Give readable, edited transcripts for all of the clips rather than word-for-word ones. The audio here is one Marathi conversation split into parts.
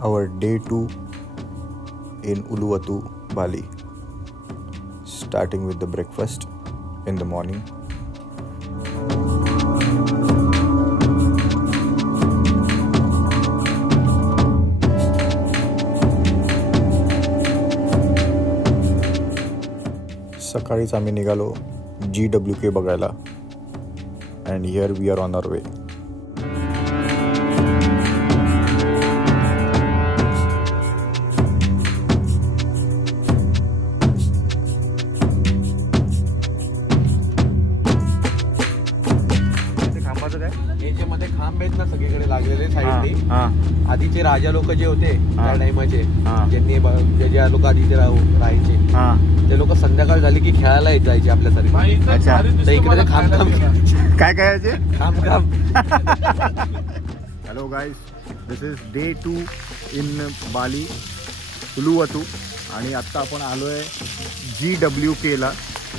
our day 2 in Uluwatu, Bali. Starting with the breakfast in the morning. सकाळीच आम्ही निघालो GWK बघायला and here we are on our way. हे जे मध्ये खांब आहेत ना सगळीकडे लागलेले साईडने, आधीचे राजा लोक जे होते त्या टाइमाचे, ज्यांनी ज्या लोक आधी राहायचे, ते लोक संध्याकाळ झाली की खेळायला येत जायचे आपल्यासारखे. अच्छा, तर इकडे खांब काय करायचे? खांब. Hello guys, this is day 2 in Bali, Uluwatu. आणि आत्ता आपण आलो आहे GWKला,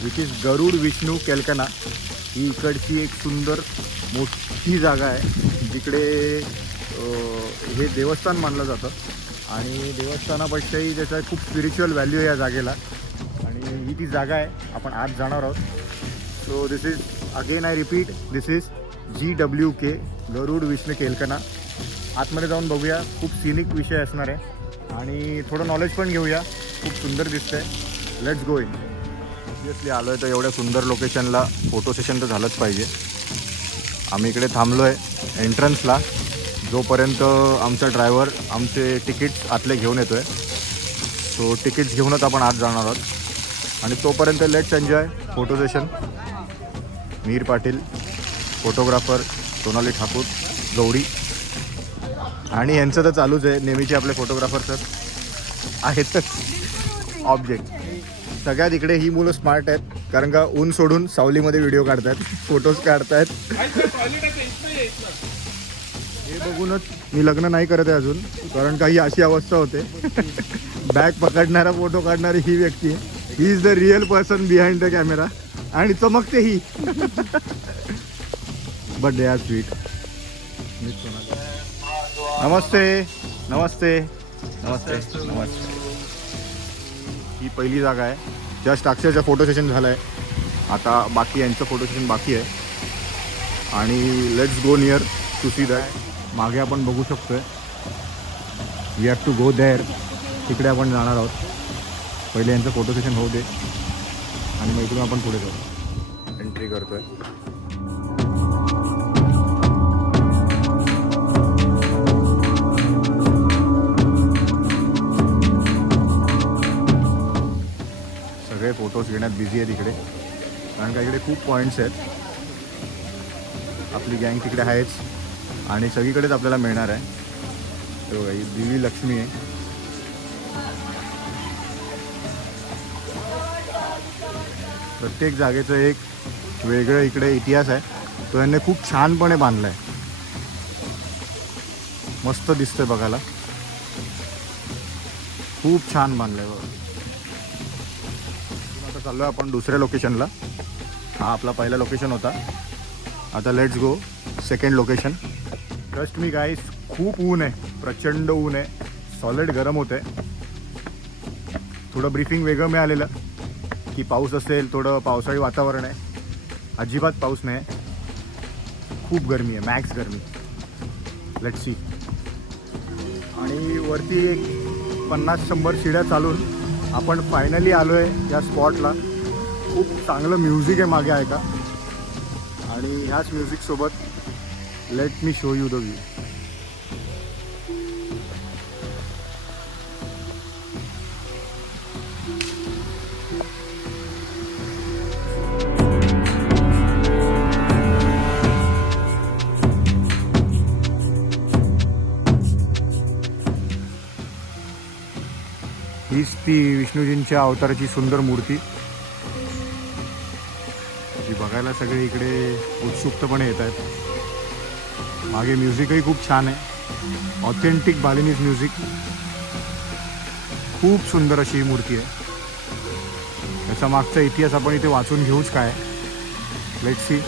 which is Garuda Wisnu Kencana. ही इकडची एक सुंदर मोठी जागा आहे जिकडे हे देवस्थान मानलं जातं आणि देवस्थानापेक्षाही त्याचा खूप स्पिरिच्युअल व्हॅल्यू आहे या जागेला. आणि ही ती जागा आहे, आपण आज जाणार आहोत. So this is again I repeat, this is GWK, Garud Wisnu केलकना. आतमध्ये जाऊन बघूया, खूप सिनिक विषय असणार आहे आणि थोडं नॉलेज पण घेऊया. खूप सुंदर दिसतंय. Let's go in. ऑब्वियसली आलो आहे तर एवढ्या सुंदर लोकेशनला फोटो सेशन तर झालंच पाहिजे. आम्ही इकडे थांबलो आहे एंट्रन्सला, जोपर्यंत आमचा ड्रायव्हर आमचे तिकीट्स आतले घेऊन येतो आहे. सो तिकीट्स घेऊनच आपण आत जाणार आहोत आणि तोपर्यंत let's enjoy photo session. Mir Patil photographer, Sonali Thakur Gauri, आणि यांचं तर चालूच आहे नेहमीचे आपले फोटोग्राफर तर आहेतच ऑब्जेक्ट. सगळ्यात इकडे ही मुलं स्मार्ट आहेत, कारण का ऊन सोडून सावलीमध्ये व्हिडिओ काढतात, फोटोज काढतायत. हे बघूनच मी लग्न नाही करत आहे अजून, कारण का ही अशी अवस्था होते. बॅग पकडणारा फोटो काढणारी ही व्यक्ती आहे. He is the real person behind the camera, आणि चमकते ही. But they are sweet. नमस्ते नमस्ते नमस्ते नमस्ते. ही पहिली जागा आहे. जस्ट अक्षरचं फोटो सेशन झालं आहे, आता बाकी यांचं फोटो सेशन बाकी आहे. आणि let's go near to see that. मागे आपण बघू शकतो आहे, we have to go there. तिकडे आपण जाणार आहोत. पहिले यांचं फोटो सेशन होऊ दे आणि मग इकडून आपण पुढे जाऊ. एंट्री करतो आहे. सगळे फोटोज घेण्यात बिझी आहे तिकडे, कारण का इकडे खूप पॉईंट्स आहेत. आपली गँग तिकडे आहेच आणि सगळीकडेच आपल्याला मिळणार आहे. तो ही दिवी लक्ष्मी आहे. प्रत्येक जागेचं एक वेगळं इकडे इतिहास आहे, तो यांनी खूप छानपणे बांधला आहे. मस्त दिसतंय बघायला, खूप छान बांधलं आहे बघा. आता चाललो आहे आपण दुसऱ्या लोकेशनला. हा आपला पहिला लोकेशन होता. आता let's go second location. Trust me guys, खूप ऊन आहे, प्रचंड ऊन आहे, सॉलिड गरम होतं आहे. थोडं ब्रीफिंग वेगळं मिळालेलं की पाऊस असेल, थोडं पावसाळी वातावरण आहे. अजिबात पाऊस नाही, खूप गरमी आहे, मॅक्स गरमी. Let's see. आणि वरती एक 50-100 शिड्या चालून आपण फायनली आलो आहे या स्पॉटला. खूप चांगलं म्युझिक आहे मागे ऐका, आणि ह्याच म्युझिकसोबत let me show you the view. हीच ती विष्णूजींच्या अवताराची सुंदर मूर्ती, जी बघायला सगळे इकडे उत्सुकपणे येत आहेत. मागे म्युझिकही खूप छान आहे, ऑथेंटिक बालिनीज म्युझिक. खूप सुंदर अशी ही मूर्ती आहे. याचा मागचा इतिहास आपण इथे वाचून घेऊच काय. Let's see.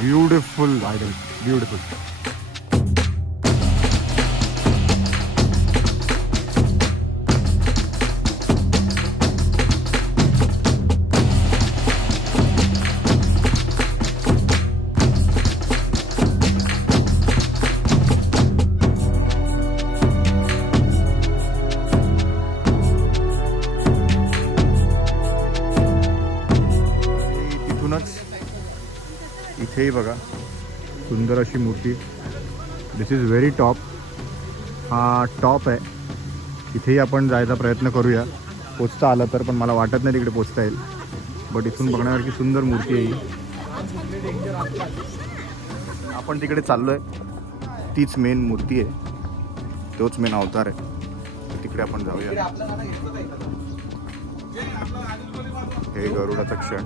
Beautiful idol, beautiful. इकडेही बघा सुंदर अशी मूर्ती. This is very top. हा टॉप आहे. इथेही आपण जायचा प्रयत्न करूया पोचता आलं तर, पण मला वाटत नाही तिकडे पोचता येईल. बट इथून बघण्यासारखी सुंदर मूर्ती आहे ही. आपण तिकडे चाललो आहे. तीच मेन मूर्ती आहे, तोच मेन अवतार आहे. तर तिकडे आपण जाऊया. हे गरुडाचं क्षण.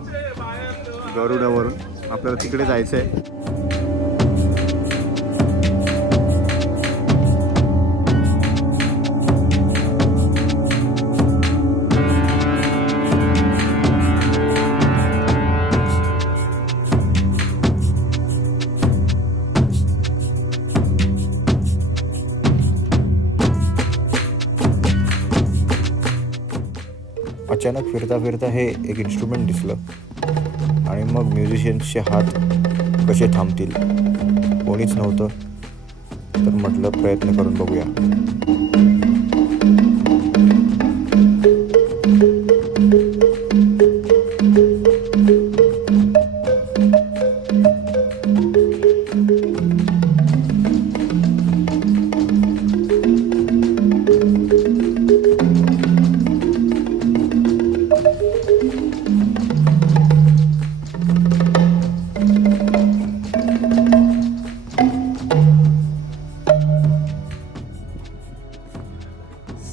गरुडावरून आपल्याला तिकडे जायचं आहे. अचानक फिरता फिरता हे एक इन्स्ट्रुमेंट दिसलं आणि मग म्युझिशियन्सचे हात कसे थांबतील. कोणीच नव्हतं, तर म्हटलं प्रयत्न करून बघूया.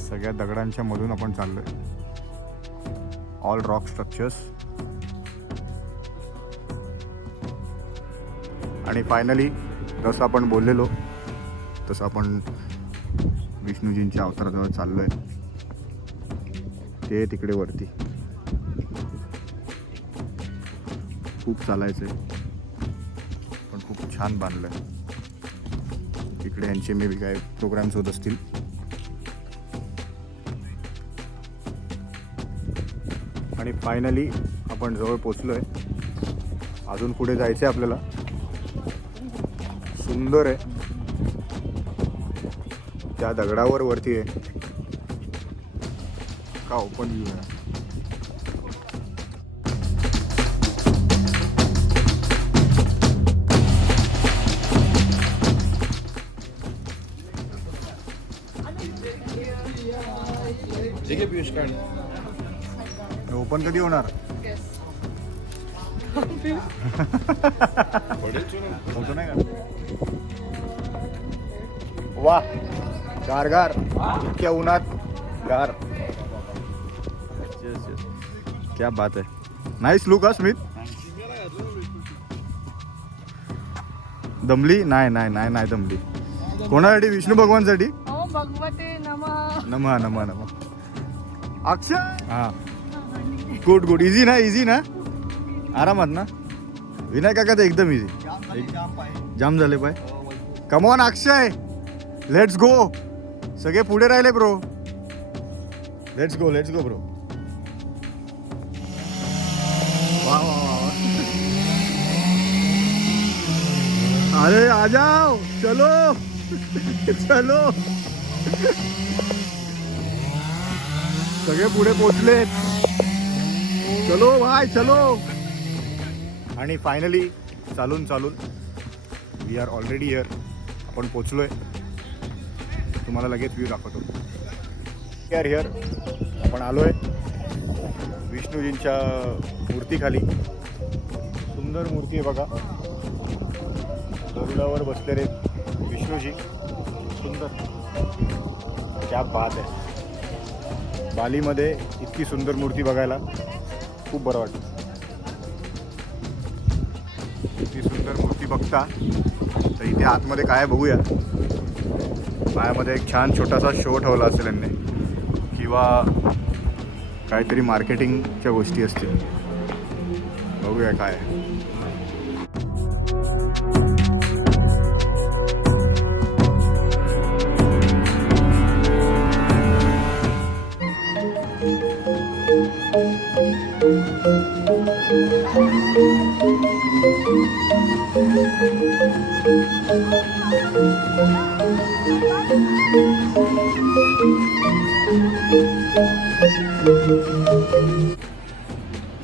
सगळ्या दगडांच्या मधून आपण चाललोय. All rock structures. आणि फायनली जसं आपण बोललेलो तसं आपण विष्णूजींच्या अवताराजवळ चाललोय. ते तिकडे वरती. खूप चालायचंय पण खूप छान बांधलंय. तिकडे यांचे मे बी काय प्रोग्राम्स होत असतील. आणि फायनली आपण जवळ पोचलोय. अजून पुढे जायचं आहे आपल्याला. सुंदर आहे. त्या दगडावर वरती आहे का ओपन व्ह्यू आहे. ओपन कधी होणार. होतो नाही का. वा गार इतक्या उन्हात गार. क्या बात आहे. Nice look. स्मित दमली नाही दमली. कोणासाठी. विष्णू भगवानसाठी. नमः नमः नमः. अक्षय. हा गुड. इझी ना आरामात ना. विनायक काका तर एकदम इझी. जाम झाले पाय. Come on Akshay. Let's go. सगळे पुढे राहिले ब्रो. Let's go bro. वा अरे आ जाओ. चलो सगळे पुढे पोचलेत. चलो भाई चलो. आणि फायनली चालून वी आर ऑलरेडी हिअर. आपण पोचलोय. तुम्हाला लगेच व्ह्यू दाखवतो. We are here. आपण आलोय विष्णूजींच्या मूर्तीखाली. सुंदर मूर्ती आहे बघा. गरुडावर बसलेले विष्णूजी. सुंदर. क्या बात आहे. बालीमध्ये इतकी सुंदर मूर्ती बघायला खूप बरं वाटतं. इतकी सुंदर मूर्ती बघता तर इथे आतमध्ये काय बघूया. पायामध्ये एक छान छोटासा शो ठेवला असेल यांनी, किंवा काहीतरी मार्केटिंगच्या गोष्टी असतील. बघूया काय.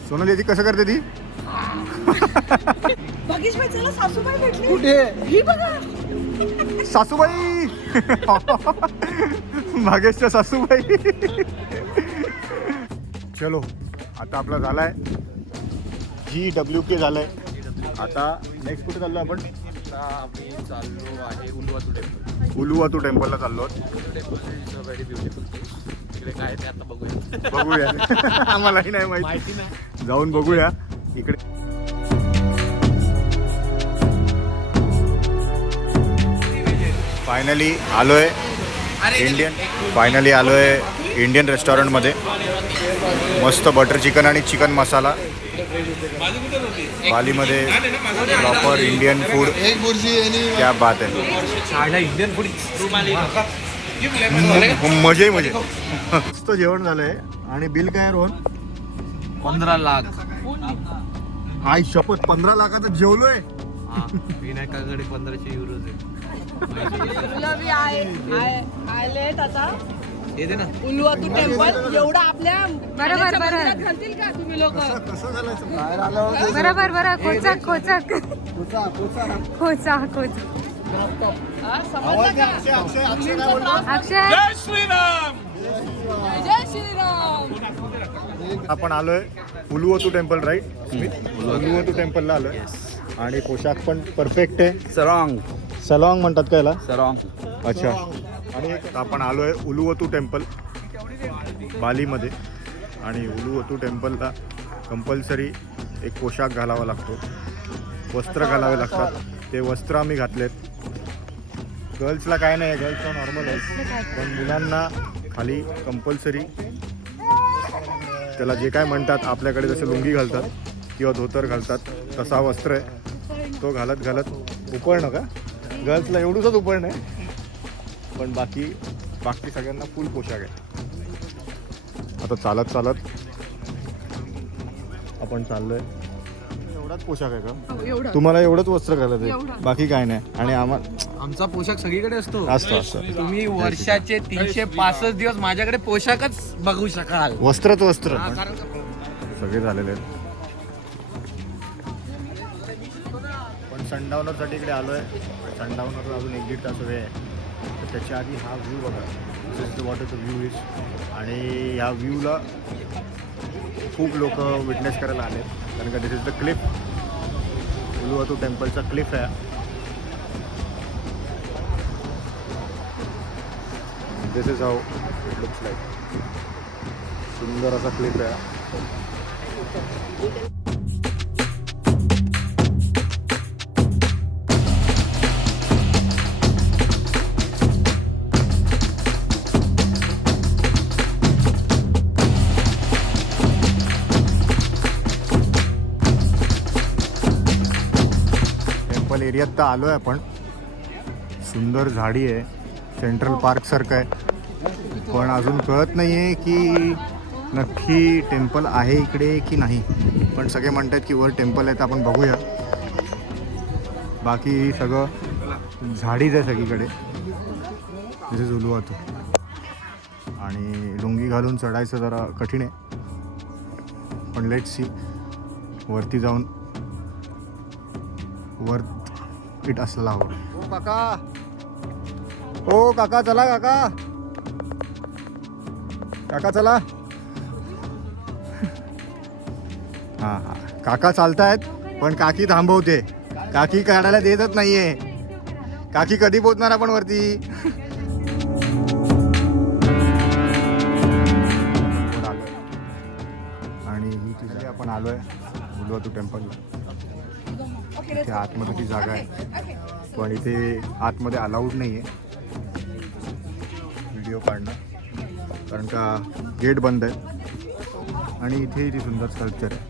सोनाली ती कसं करते ती. भाग्येश भाई चला सासूबाई भेटली. कुठे ही बघा. सासूबाई भागेशच्या सासूबाई. चलो आता आपला झालाय GWK झालंय. आता नेक्स्ट कुठे चाललो आपण? आता आम्ही चाललो आहे उलवातू टेम्पल. उलुवातू टेम्पलला चाललो. Temple is very beautiful. इकडे काय ते आता बघूया. बघूया. आम्हालाही नाही माहिती. माहिती नाही. जाऊन बघूया इकडे. फायनली आलोय इंडियन रेस्टॉरंटमध्ये. मस्त बटर चिकन आणि चिकन मसाला. बालीमध्ये प्रॉपर इंडियन फूड. क्या बात आहे. इंडियन फूड मजे मस्त जेवण झालंय. आणि बिल काय रोहन? 15 लाख. आई शपथ 15 लाखाचं जेवलोय. विनायकाकडे 1500 युरो आहे. तुला बी आलेत आता येते ना. उलवातू टेम्पल. एवढा आपल्या बरोबर. घालतील का तुम्ही लोक? कसं झालं? बरोबर खोचक खोचा समजलं का? अक्षय जय श्रीराम. आपण आलोय उलुवातू टेम्पल, राईट? उलुवातू टेम्पलला आलोय. आणि पोशाख पण परफेक्ट आहे. सलॉंग म्हणतात का याला? अच्छा. आणि आपण आलोय उलुवातू टेम्पल बालीमध्ये. आणि उलुवातू टेम्पलला कंपल्सरी एक पोशाख घालावा लागतो. वस्त्र घालावे लागतात. ते वस्त्र आम्ही घातलेत. गर्ल्सला काय नाही, गर्ल्सला नॉर्मल आहे. पण मुलांना खाली कंपल्सरी त्याला जे काय म्हणतात, आपल्याकडे जसं लुंगी घालतात किंवा धोतर घालतात तसा वस्त्र आहे. तो घालत उपरणं का? गर्ल्सला एवढंच उपरणं आहे. पण बाकी सगळ्यांना फुल पोशाख आहे. आता चालत आपण चाललोय. एवढाच पोशाख आहे का? तुम्हाला एवढंच वस्त्र घालत आहे, बाकी काय नाही. आणि आमचा पोशाख सगळीकडे असतो. असतं तुम्ही वर्षाचे 365 दिवस माझ्याकडे पोशाखच बघू शकाल. वस्त्रच वस्त्र हा, कारण सगळे झालेले आहेत. पण सनडाऊनरसाठी इकडे आलोय. सनडाऊनर अजून 1-1.5 तास वेळ आहे. तर त्याच्या आधी हा व्ह्यू बघा. दिस इज द वॉटरचा व्ह्यू इज. आणि ह्या व्ह्यूला खूप लोक विटनेस करायला आले. कारण का this is the cliff. Uluwatu टेम्पलचा क्लिफ आहे. This is how it looks like. सुंदर असा क्लिफ आहे. टेम्पल एरियात तर आलो आहे आपण. सुंदर झाडी आहे. सेंट्रल पार्क सारखं आहे. पण अजून कळत नाही आहे की नक्की टेम्पल आहे इकडे की नाही. पण सगळे म्हणतात की वर टेम्पल आहे, तर आपण बघूया. बाकी सगळं झाडीच आहे सगळीकडे. दिस इज उलुवातू. आणि लुंगी घालून चढायचं जरा कठीण आहे. पण लेट्स सी. वरती जाऊन वर्थ इट असला हवं. ओ काका चला. काका चला. हां काका चालतायत, पण काकी थांबवते. काकी काढायला देतच नाहीये. काकी कधी पोहोचणार आपण वरती? आणि ही तिथे आपण आलोय उलुवातू टेम्पलला. इथे आतमध्ये ती जागा आहे, पण इथे आतमध्ये अलाउड नाही आहे व्हिडिओ काढणं, कारण का गेट बंद आहे. आणि इथे ती सुंदर स्कल्पचर आहे.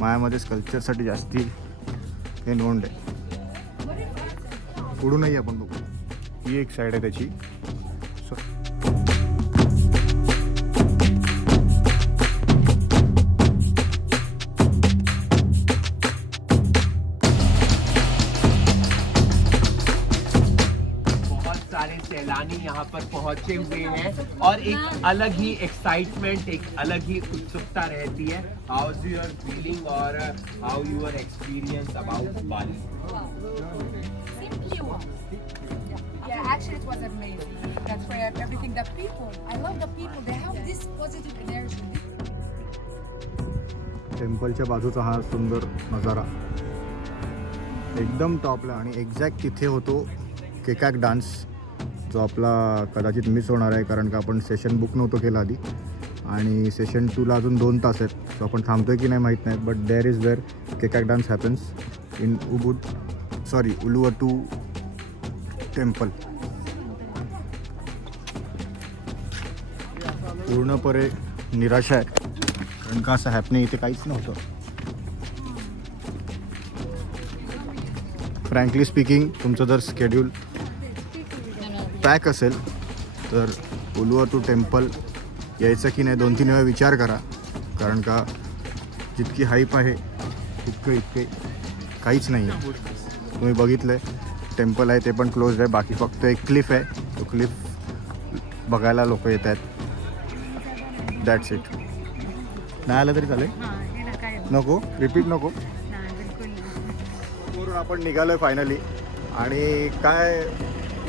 मायामध्ये स्कल्पचरसाठी जास्ती हे नोंद आहे. पुढूनही आपण बघू. ही एक साईड आहे त्याची. सारे सैलानी यहाँ पर पहुंचे हुए हैं और एक अलग ही एक्साइटमेंट, एक अलग ही उत्सुकता रहती है. हाउ इज योर फीलिंग और how your experience about Bali? Simply wow. Yeah, actually it was amazing. That's why everything, the people, I love the people, they have this positive energy. टेम्पलच्या बाजूचा हा सुंदर नजारा एकदम टॉपला आणि एक्झॅक्ट तिथे होतो केकाक डान्स, जो आपला कदाचित मिस होणार आहे कारण का आपण सेशन बुक नव्हतं केलं आधी आणि सेशन 2ला अजून 2 तास आहेत. सो आपण थांबतोय की नाही माहीत नाही, but there is where Kecak dance happens in Uluwatu temple. पूर्णपणे निराशा आहे कारण का असं हॅपनिंग इथे काहीच नव्हतं. फ्रँकली स्पीकिंग, तुमचं जर स्केड्यूल पॅक असेल तर उलुवाटू टेम्पल यायचं की नाही 2-3 वेळा विचार करा, कारण का जितकी हाईप आहे इतके काहीच नाही आहे. तुम्ही बघितलं आहे टेम्पल आहे ते पण क्लोज आहे, बाकी फक्त एक क्लिफ आहे, तो क्लिफ बघायला लोक येत आहेत. That's it. नाही आलं तरी चालेल, नको रिपीट नको. वरून आपण निघालोय फायनली आणि काय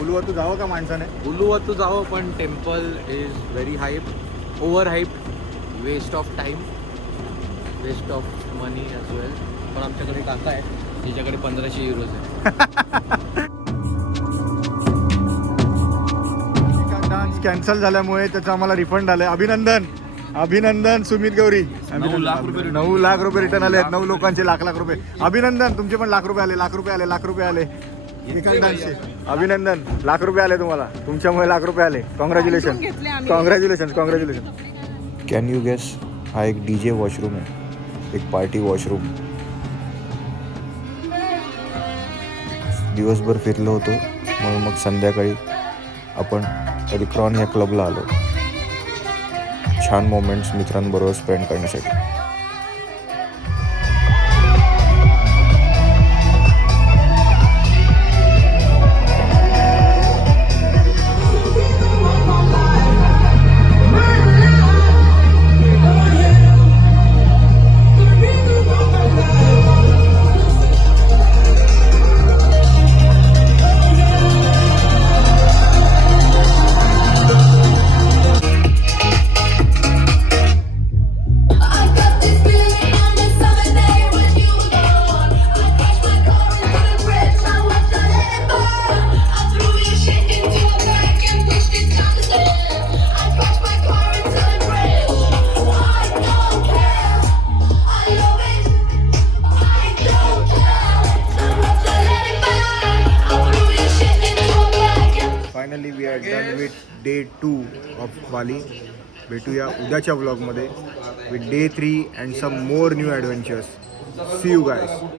उलुवाटू जावं का माणसाने? उलुवाटू जावं, पण temple is very hype, over hype, waste of time, waste of money as well. पण आमच्याकडे काका आहे, तिच्याकडे 1500 युरोज आहे. डान्स कॅन्सल झाल्यामुळे त्याचं आम्हाला रिफंड आलं. अभिनंदन सुमित गौरी. 9 लाख रुपये रिटर्न आले आहेत. 9 लोकांचे लाख रुपये. अभिनंदन, तुमचे पण लाख रुपये आले. एका डान्सचे अभिनंदन. लाख रुपये आले तुम्हाला, तुमच्यामुळे लाख रुपये आले. कॉंग्रॅच्युलेशन. Can you guess? हा एक DJ वॉशरूम आहे, एक पार्टी वॉशरूम. दिवसभर फिरलो होतो म्हणून मग संध्याकाळी आपण एलिक्रॉन ह्या क्लबला आलो, छान मोमेंट्स मित्रांबरोबर स्पेंड करण्यासाठी. Finally we are done with day 2 of Bali. भेटूया उद्याच्या व्लॉगमध्ये with day 3 and some more new adventures. See you guys.